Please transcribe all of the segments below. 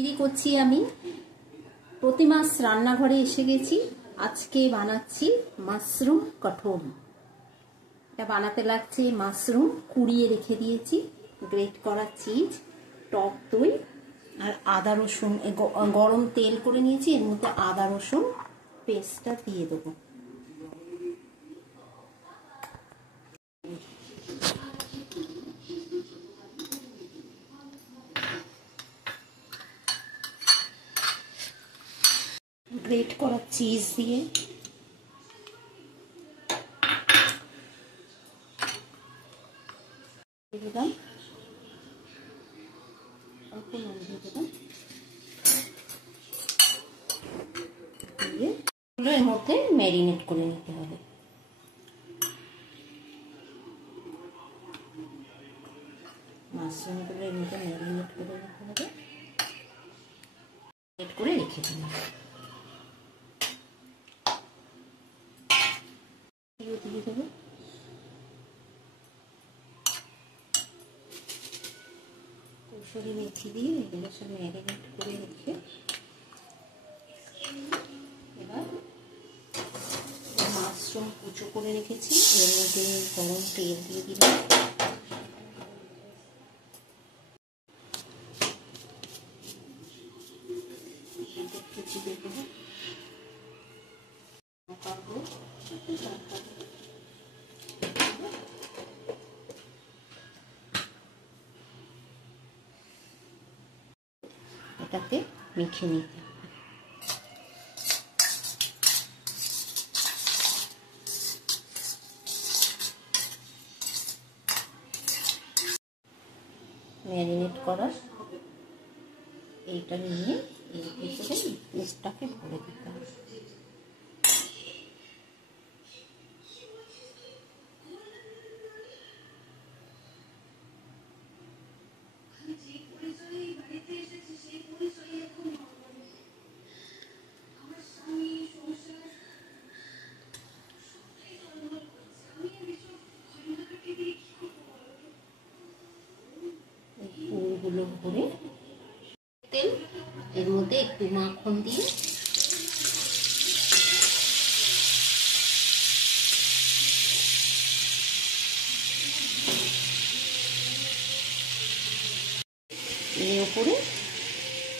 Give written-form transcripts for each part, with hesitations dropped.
তৈরি করছি আমি। প্রতিমাস রান্নাঘরে এসে গেছি। আজকে বানাচ্ছি মাশরুম কঠোরি। এটা বানাতে লাগছে মাশরুম কুড়িয়ে রেখে দিয়েছি, গ্রেট করা চিজ, টক দই আর আদা রসুন। গরম তেল করে নিয়েছি, এর মধ্যে আদা রসুন পেস্টটা দিয়ে দেবো। গ্রেট করা চিজ দিয়ে দিলাম, অল্প নুন দিয়ে দিলাম, দিয়ে এর মধ্যে ম্যারিনেট করে নিতে হবে। মাশরুমগুলো এর মধ্যে ম্যারিনেট করে নিতে হবে, ম্যারিনেট করে রেখে দিলাম। দিয়ে দেবো কসুরি মেথি দিয়ে, এগুলো সব ম্যারিনেট করে রেখে এবার মাশরুম কুচো করে রেখেছি, এর মধ্যে গরম তেল দিয়ে দিলাম। কুচি দিয়ে দেবো, এটাকে মেখে নিতে হবে। ম্যারিনেট করার এইটা নিয়ে এর ভিতরে পেস্টটাকে ভরে দিতে হবে। পুরগুলো ভরে তেল, এর মধ্যে একটু মাখন দিয়ে এর উপরে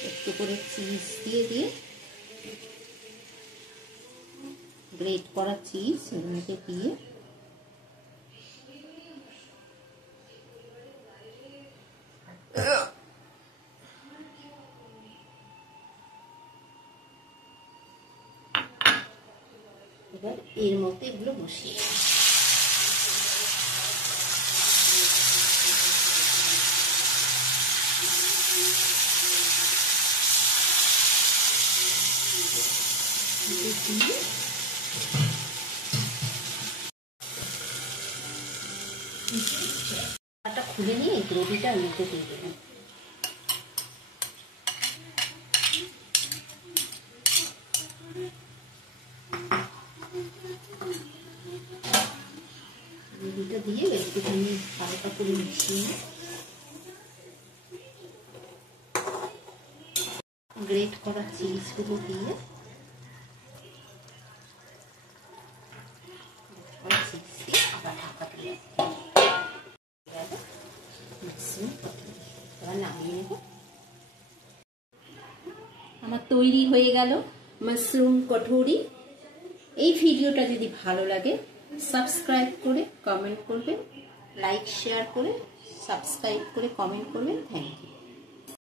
একটু করে চিজ দিয়ে দিয়ে, গ্রেট করা চিজ এর মধ্যে দিয়ে এবার এর মধ্যে এগুলো বসিয়ে খুলে নিয়ে গ্রেভিটা মধ্যে দিয়ে দেবেন। গ্রেভিটা দিয়ে একটুখানি হালকা করে মিশিয়ে গ্রেট করা চিজগুলো দিয়ে আবার ঢাকা দিয়ে নামিয়ে নেব। আমার তৈরি হয়ে গেল মাশরুম কঠোরি। এই ভিডিওটা যদি ভালো লাগে সাবস্ক্রাইব করে কমেন্ট করবেন, লাইক শেয়ার করে সাবস্ক্রাইব করে কমেন্ট করবেন। Thank you.